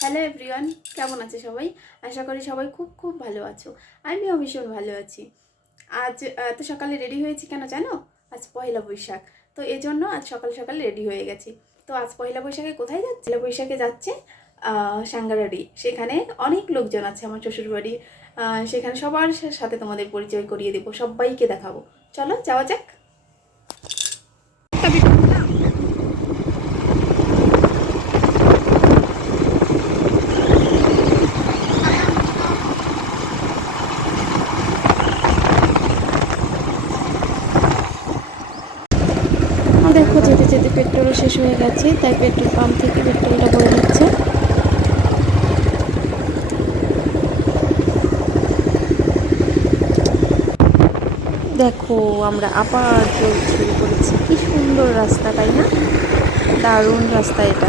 Hello everyone, কেমন আছে সবাই? আশা করি সবাই খুব খুব ভালো আছো। আমিও ভীষণ ভালো আছি। আজ এত সকালে রেডি হয়েছি কেন জানো? আজ পয়লা বৈশাখ, তো এজন্য আজ সকাল সকাল রেডি হয়ে গেছি। তো আজ পয়লা বৈশাখে কোথায় যাচ্ছে? পয়লা বৈশাখে যাচ্ছে সাঙ্গারাডি। সেখানে অনেক লোকজন আছে আমার শ্বশুরবাড়ি। সেখানে সবার সাথে তোমাদের পরিচয় করিয়ে দেবো, সবাইকে দেখাবো। চলো যাওয়া যাক। দেখো যেতে যেতে পেট্রোলও শেষ হয়ে গেছে, তাই পেট্রোল পাম্প থেকে পেট্রোলটা ভরে নিচ্ছে। দেখো আমরা আবার চলতে শুরু করেছি। কি সুন্দর রাস্তা, তাই না? দারুণ রাস্তা এটা।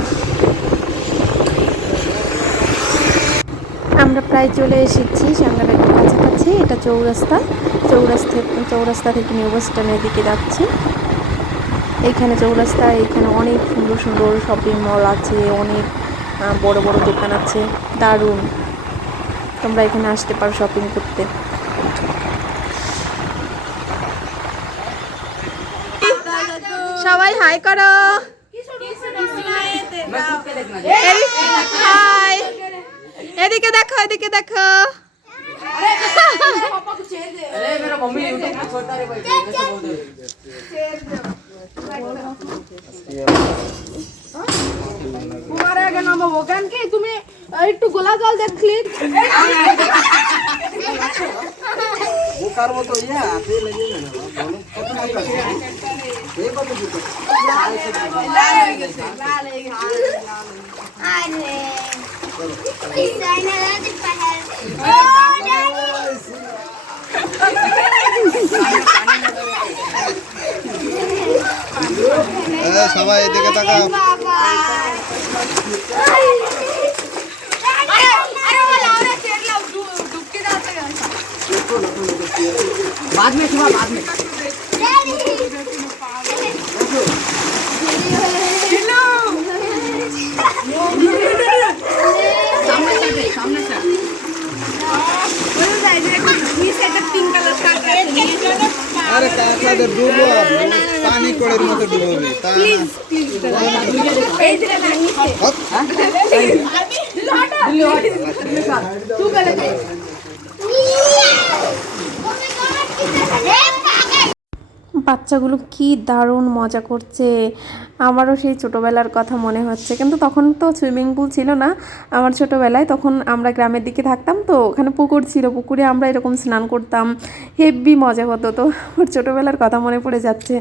আমরা প্রায় চলে এসেছি সাঙ্গারাটির কাছাকাছি। এটা চৌরাস্তা থেকে নিউ বাস স্ট্যান্ডের দিকে যাচ্ছি। এইখানে চৌরাস্তা, এইখানে অনেক সুন্দর সুন্দর শপিং মল আছে, অনেক বড় বড় দোকান আছে, দারুণ। তোমরা এখানে আসতে পারো শপিং করতে। সবাই হাই করো। হাই, এদিকে দেখো, এদিকে দেখো। তোমার আগে নামাবো কেন কি? তুমি একটু গোলা জল দেখলি বোকার মতো ইয়া আপনি লেগে যাবে বলো কত টাকা আছে এই কত দিতে লাল হয়ে গেছে আরে এই সাইনা রাতে পাহাড় ও ডানি সবাই এদিকে তাকাও। बाद में सुना बाद में सामने से अरे काका दे डूबो पानी कोड़े मत डूबोबी प्लीज प्लीज এই দিকে লাগনি तू गलत है বাচ্চাগুলো কি দারুণ মজা করছে। আমারও সেই ছোটোবেলার কথা মনে হচ্ছে, কিন্তু তখন তো সুইমিং পুল ছিল না আমার ছোটোবেলায়। তখন আমরা গ্রামের দিকে থাকতাম, তো ওখানে পুকুর ছিল, পুকুরে আমরা এরকম স্নান করতাম, হেব্বি মজা হতো। তো আমার ছোটোবেলার কথা মনে পড়ে যাচ্ছে।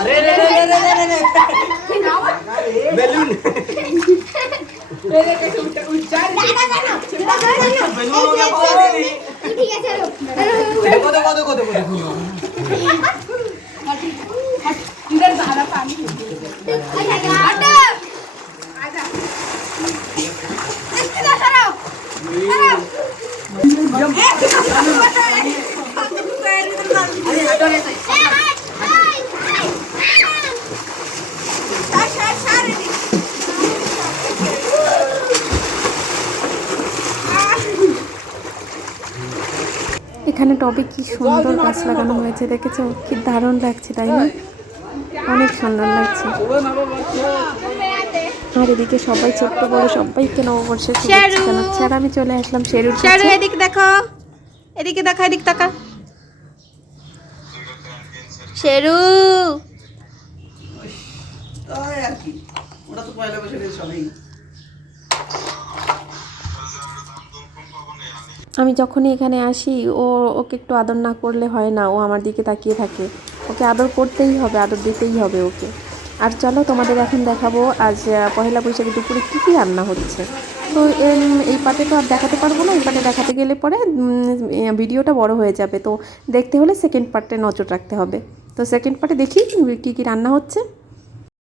अरे रे रे रे रे रे बैलून रे रे के उच्चार बैलून हो गया ठीक है चलो देखो इधर सारा पानी हट आजा इधर सरो अरे हटो रे এখানে টবে কি সুন্দর গাছ লাগানো হয়েছে, দেখেছো? কি দারুণ লাগছে, তাই না? অনেক সুন্দর লাগছে। আর এদিকে সবাই ছোট্ট বড় সবাইকে নববর্ষের শুভেচ্ছা জানাচ্ছে। আর আমি চলে আসলাম শেরুর কাছে। এদিকে দেখো, এদিকে দেখো, এদিকে তাকা। শেরু পয়লা বৈশাখে সবাই আমি যখনই এখানে আসি ওকে একটু আদর না করলে হয় না, ও আমার দিকে তাকিয়ে থাকে। ওকে আদর করতেই হবে, আদর দিতেই হবে ওকে। আর চলো তোমাদের এখন দেখাবো আজ পয়লা বৈশাখে দুপুরে কী কী রান্না হচ্ছে। তো এই পার্টে তো আর দেখাতে পারবো না, এই পার্টে দেখাতে গেলে পরে ভিডিওটা বড় হয়ে যাবে। তো দেখতে হলে সেকেন্ড পার্টে নজর রাখতে হবে। তো সেকেন্ড পার্টে দেখি কী কী রান্না হচ্ছে।